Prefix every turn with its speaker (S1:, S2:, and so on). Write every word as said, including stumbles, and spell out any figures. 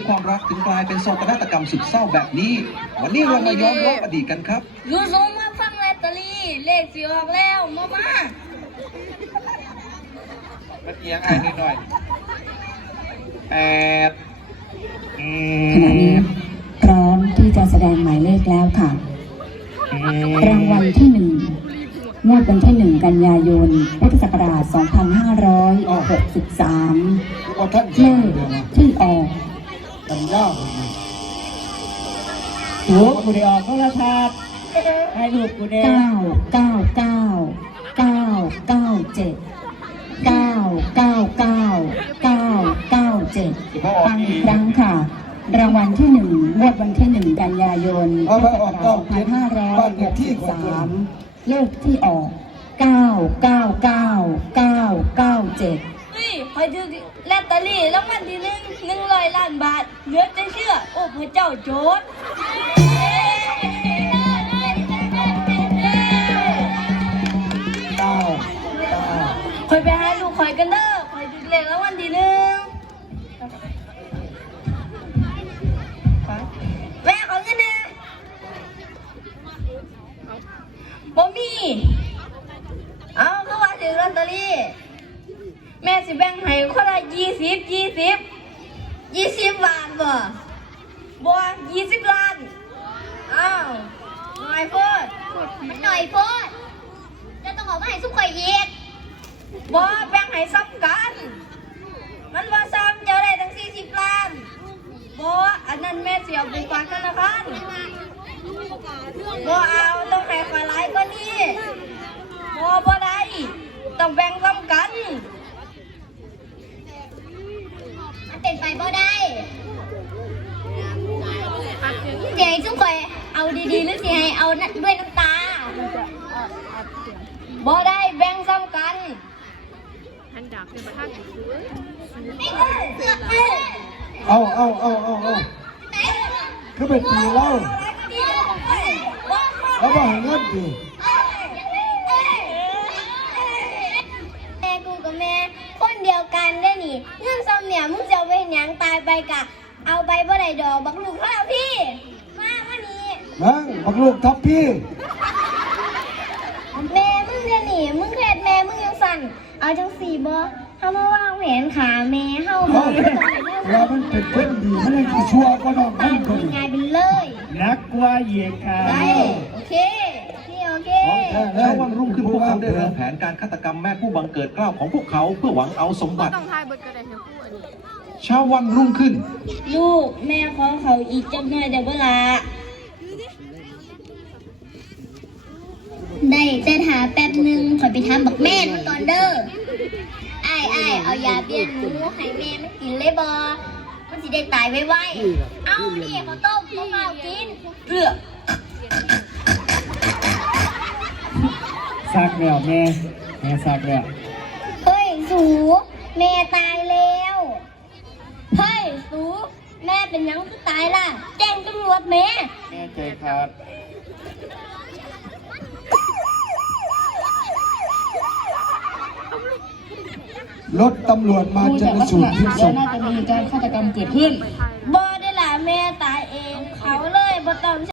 S1: ความรักถึงกลายเป็นโศกนาฏกรรมสุดเศร้าแบบนี้วันนี้เรามาย้อนรอบอดีตกันครับ
S2: ยูซูมาฟังลอตเตอรี่เลขสีออกแล้วมามา
S3: มันเอียงอ่านนิดหน่อยแปด
S4: ขณะนี้พร้อมที่จะแสดงหมายเลขแล้วค่ะรางวัลที่หนึ่งงวดวันที่หนึ่งกันยายนพุทธศักราชสองพันห้าร้อยหกสิบสามเลขที่ออก
S3: กันยาวลูกกูได้ออกก็ราคาให้ลูกกูได้
S4: เก้าเก้าเก้าเก้าเก้าเจ็ดเก้าเก้าเก้าเก้าเก้าเจ็ดฟังอีกครั้งค่ะรางวัลที่หนึ่งงวดวันที่หนึ่งกันยายนพุทธศักราชสองพันห้าร้อยหกสิบสามเลขที่ออกเก้าเก้าเก้าเก้าเก้าเจ็ด
S2: เฮ้ยคอยดูลอตเตอรี่รางวัลที่หนึ่งหนึ่งร้อยล้านบาทเหลือจะเชื่อโอ้พระเจ้าโจรคอยไปหาลูกคอยกันเด้อคอยดูเลขรางวัลที่หนึ่งแม่ขอเงินนะบ่มีเอาคือว่าถือลอตเตอรี่แม่สิแบ่งให้คนละยี่สิบยี่สิบยี่สิบบาทบ่บ่ยี่สิบล้านอ้าวหน่อยโพดมันหน่อยโพดจะต้องออกมาให้สุขข่อยอีกบ่แบ่งให้ซ้ำกันมันว่าซ้ำจะได้ทั้งสี่สิบล้านบ่อันนั้นแม่เสียไปฝากธนาคารบ่เอาต้องให้ข่อยหลายกว่านี้บ่บ่ได้ต้องแบ่งซ้ำกันมันเป็นไปบ่ได้เสียให้สุขข่อยเอาดีๆหรือเสียให้เอาด้วยน้ำตาบ่ได้แบ่งซ้ำกัน
S3: เอาเอาเอาเอาเอาคือเป็นตีเล่าแล้วบอกเงินดี
S2: แม่กูกับแม่คนเดียวกันได้หนิเงินซ้ำเนี่ยมึงจะเอาไปหยังตายไปกะเอาไปบ่ได้ดอกบักลูกพ่อพี่มาวันนี้
S3: นั่งบักลูกทับพี่
S2: แม่มึงจะหนีมึงเครียดแม่มึงยังสั่นเอาจังสี่บ่ถ้ามาวางแผนขาแม่เฮาบ่
S3: แล้วมันเป็นเพื่อนดีมันเลยชัวร์ก็น้องมันคน
S2: ง่ายไปเลย
S3: นักกว่าเหยียดขา
S2: ได้โอเคนี่โอเค
S1: แล้ววันรุ่งขึ้นพวกเขาได้เริ่มแผนการฆาตกรรมแม่ผู้บังเกิดเกล้าของพวกเขาเพื่อหวังเอาสมบัติเช้าวันรุ่งขึ้น
S2: ลูกแม่ขอเขาอีกจังหน่อยเดี๋ยวเวลาได้จะถาแป๊บนึงขอไปทำบักแม่มันก่อนเด้อไอ้ไอ้เอายาเปลี่ยนหมูให้แม่มันกินเลยบอมันสิได้ตายไวๆเอานี่เขาต้มเขาเมากินเลือก
S3: ซักแล้วแม่แม่ซักแล้ว
S2: เฮ้ยสูแม่ตายแล้วเฮ้ยสูแม่เป็นยังคือตายล่ะแจ้งตำรวจแม่
S3: แม่ใจขาดรถตำรวจมาจะไปสูบพิษศพ
S4: น่าจะมีการฆาตกรรมเกิดขึ้น
S2: บ่ได้ล่ะแม่ตายเองเขาเลยบ่ต้อง